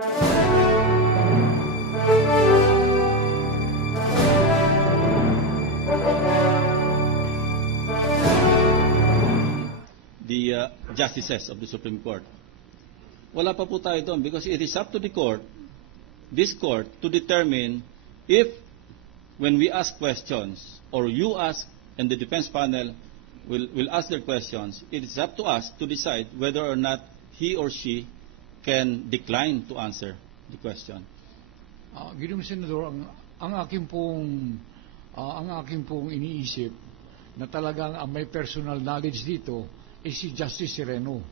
The justices of the Supreme Court. Wala pa po tayo doon because it is up to the court, this court, to determine if when we ask questions or you ask and the defense panel will ask their questions, it is up to us to decide whether or not he or she can decline to answer the question. Ginoong Senador, ang aking pong iniisip na talagang may personal knowledge dito is si Justice Sereno.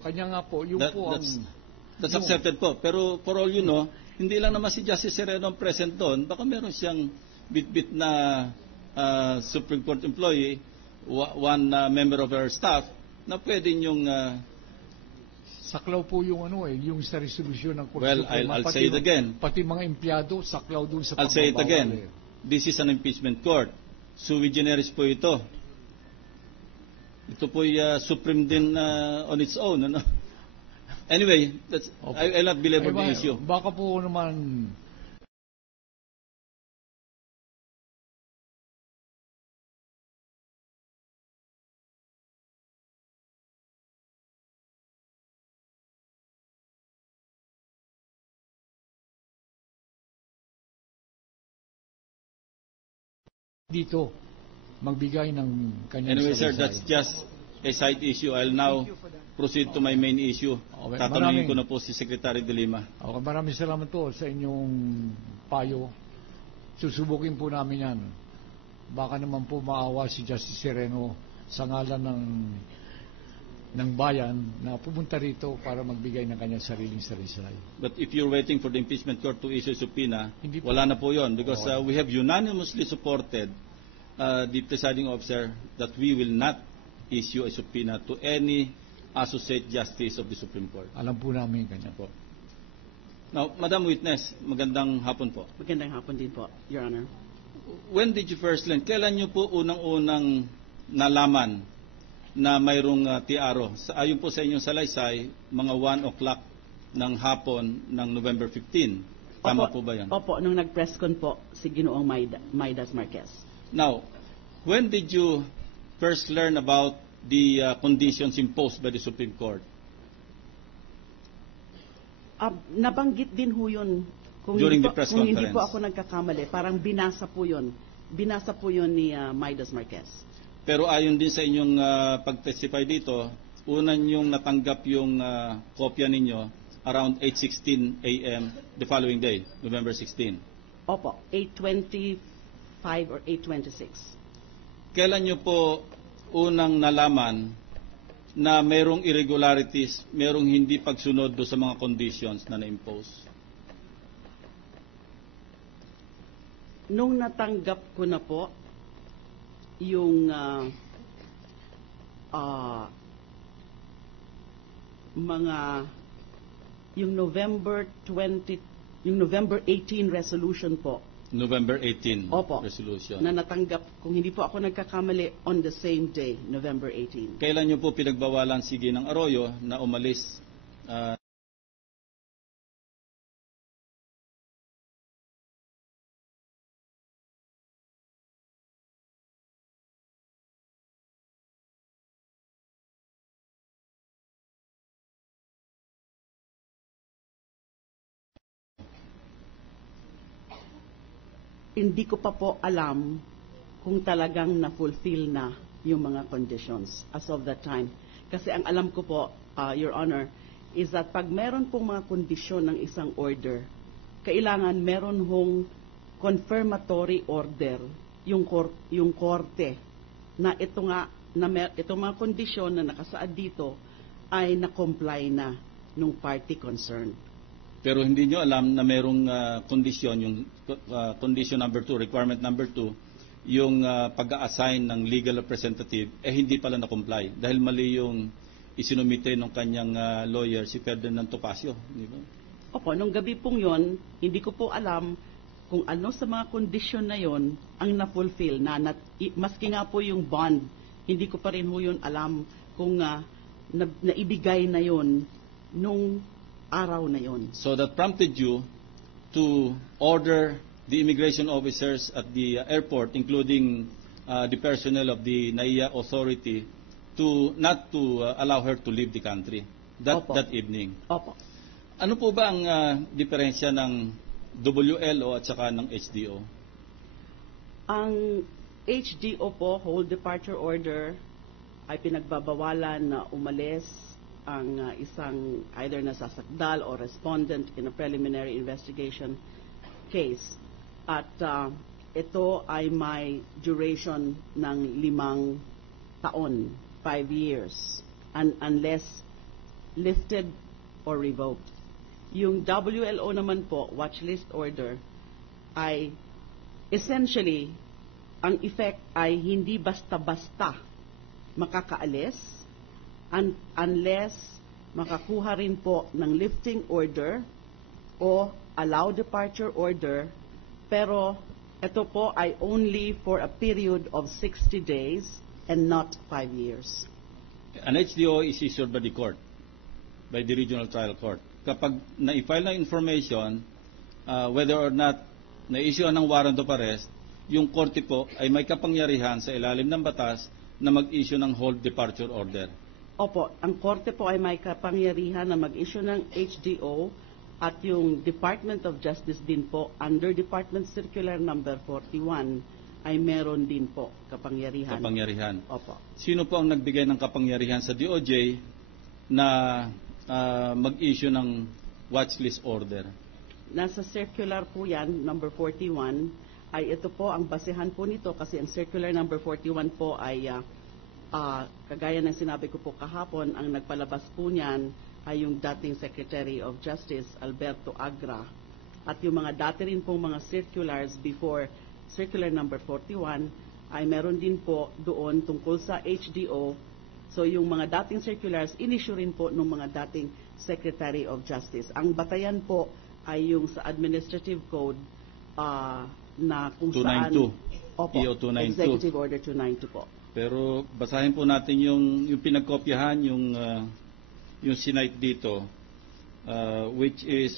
Kanya nga po, that's accepted po. Pero for all you know, hindi lang naman si Justice Sereno ang present doon. Baka meron siyang bit-bit na Supreme Court employee, one member of our staff, na pwede niyong... saklaw po yung yung sa resolution ng Korte. Well, I'll say it again. Pati mga empleyado, saklaw dun sa I'll say it again. This is an impeachment court. Sui generis po ito. Ito po supreme din on its own. Ano? Anyway, I'll not belabor the issue. Baka po naman dito magbigay ng kanyang anyway, sir, that's just a side issue. I'll now proceed to my main issue. Okay. Tatanungin ko na po si Secretary De Lima. Okay, maraming salamat po sa inyong payo. Susubukin po namin yan. Baka naman po maawa si Justice Sereno sa ngalan ng bayan na pumunta rito para magbigay ng kanyang sariling salisay. But if you're waiting for the impeachment court to issue a subpoena, wala na po yun because we have unanimously supported the presiding officer that we will not issue a subpoena to any associate justice of the Supreme Court. Alam po namin kanya po. Now, Madam Witness, magandang hapon po. Magandang hapon din po, Your Honor. When did you first learn? Kailan niyo po unang-unang nalaman na mayroong TRO? Ayon po sa inyong salaysay, mga 1 o'clock ng hapon ng November 15. Tama po ba yan? Opo, nung nag-press con po si Ginoong Maidas Marquez. Now, when did you first learn about the conditions imposed by the Supreme Court? Nabanggit din ho yun. During the press conference? Kung hindi po ako nagkakamali, parang binasa po yun. Binasa po yun ni Maidas Marquez. Pero ayon din sa inyong pag-testify dito, unan yung natanggap yung kopya ninyo around 8:16 a.m. the following day, November 16. Opo, 8:25 or 8:26. Kailan nyo po unang nalaman na mayroong irregularities, mayroong hindi pagsunod do sa mga conditions na na-impose? Nung natanggap ko na po yung yung November 18 resolution po. November 18 Opo, resolution. Na natanggap, kung hindi po ako nagkakamali, on the same day, November 18. Kailan nyo po pinagbawalan si Ginang Arroyo na umalis hindi ko pa po alam kung talagang na-fulfill na yung mga conditions as of that time. Kasi ang alam ko po, Your Honor, is that pag meron pong mga kondisyon ng isang order, kailangan meron hong confirmatory order yung korte na itong mga kondisyon na nakasaad dito ay na-comply na nung party concerned. Pero hindi nyo alam na mayroong kondisyon, yung condition number 2, requirement number 2, yung pag-a-assign ng legal representative, hindi pala na-comply. Dahil mali yung isinumite ng kanyang lawyer, si Ferdinand Topacio. Di ba? Opo, nung gabi pong yon, hindi ko po alam kung ano sa mga kondisyon na yon ang na-fulfill. Maski nga po yung bond, hindi ko pa rin ho yun alam kung naibigay na yon nung araw na yon. So that prompted you to order the immigration officers at the airport, including the personnel of the NAIA authority, to not to allow her to leave the country Opo. that evening. Opo. Ano po ba ang diferensya ng WLO at saka ng HDO? Ang HDO po, Hold Departure Order, ay pinagbabawalan na umalis ang isang either nasasakdal or respondent in a preliminary investigation case. At ito ay may duration ng 5 taon, 5 years, unless lifted or revoked. Yung WLO naman po, watchlist order, ay essentially, ang effect ay hindi basta-basta makakaalis unless makakuha rin po ng lifting order o allow departure order, pero ito po ay only for a period of 60 days and not 5 years. An HDO is issued by the court, by the regional trial court. Kapag na-file na information, whether or not na-issue ng warrant of arrest, yung korte po ay may kapangyarihan sa ilalim ng batas na mag-issue ng hold departure order. Opo, ang korte po ay may kapangyarihan na mag-issue ng HDO at yung Department of Justice din po, under Department Circular Number 41, ay meron din po kapangyarihan. Kapangyarihan. Opo. Sino po ang nagbigay ng kapangyarihan sa DOJ na mag-issue ng watchlist order? Nasa circular po yan, number 41, ay ito po ang basehan po nito kasi ang circular number 41 po ay kagaya ng sinabi ko po kahapon, ang nagpalabas po niyan ay yung dating Secretary of Justice Alberto Agra at yung mga dati rin pong mga circulars before circular number 41 ay meron din po doon tungkol sa HDO. So yung mga dating circulars in-issue rin po ng mga dating Secretary of Justice. Ang batayan po ay yung sa Administrative Code na kung 292. saan opo, EO 292. Executive Order 292 po. Pero basahin po natin yung pinagkopyahan, yung sinite dito, which is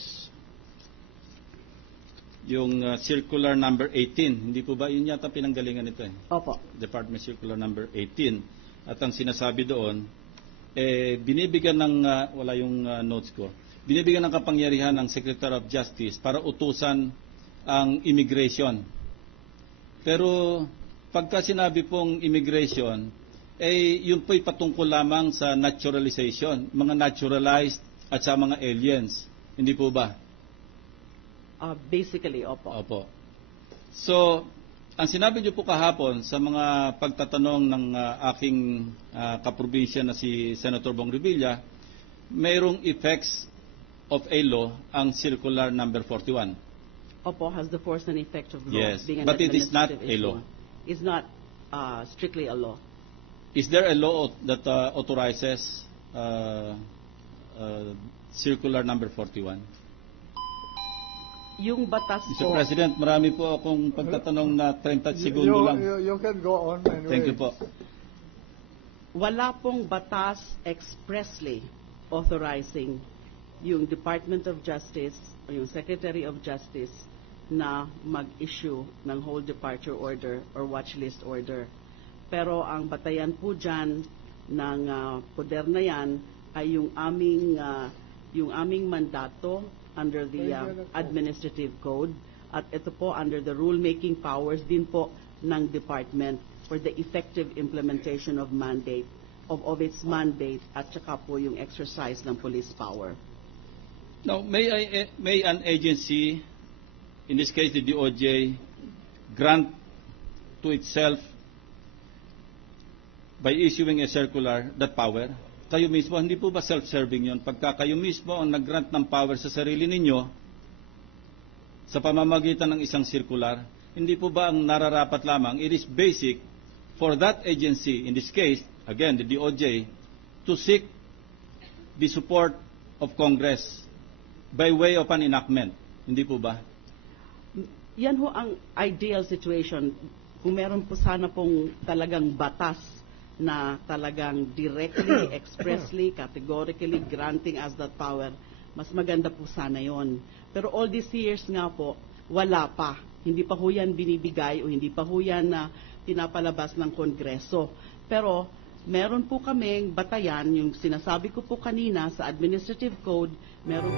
yung circular number 18. Hindi po ba yun yata pinanggalingan nito eh? Opo. Department Circular number 18. At ang sinasabi doon, binibigyan ng, wala yung notes ko, binibigyan ng kapangyarihan ng Secretary of Justice para utusan ang immigration. Pero pagka sinabi pong immigration, yun po'y patungkol lamang sa naturalization, mga naturalized at sa mga aliens. Hindi po ba? Basically, opo. Opo. So, ang sinabi niyo po kahapon sa mga pagtatanong ng aking kaprobinsya na si Senator Bong Revilla, mayroong effects of a law ang Circular number 41. Opo, has the force and effect of law. Yes, being an but it is not administrative a issue. law. It's not strictly a law. Is there a law that authorizes Circular number 41? Yung batas Mr. po, President, marami po akong pagtatanong na 30 segundo lang. You can go on anyway. Thank you po. wala pong batas expressly authorizing yung Department of Justice o yung Secretary of Justice na mag-issue ng hold departure order or watch list order. Pero ang batayan po dyan ng poder na yan ay yung aming mandato under the Administrative Code at ito po under the rulemaking powers din po ng Department for the effective implementation of mandate of its mandate at saka po yung exercise ng police power. Now, may an agency, in this case the DOJ, grant to itself by issuing a circular that power? Kayo mismo, hindi po ba self-serving yun? Pagka kayo mismo ang nag-grant ng power sa sarili ninyo sa pamamagitan ng isang circular, hindi po ba ang nararapat lamang, it is basic for that agency, in this case, again, the DOJ, to seek the support of Congress by way of an enactment. Hindi po ba? Yan ho ang ideal situation. Kung meron po sana pong talagang batas na talagang directly, expressly, categorically granting us that power, Mas maganda po sana yon. Pero all these years nga po, wala pa. Hindi pa ho yan binibigay o hindi pa ho yan na pinapalabas ng Kongreso. Pero meron po kaming batayan, yung sinasabi ko po kanina sa Administrative Code, meron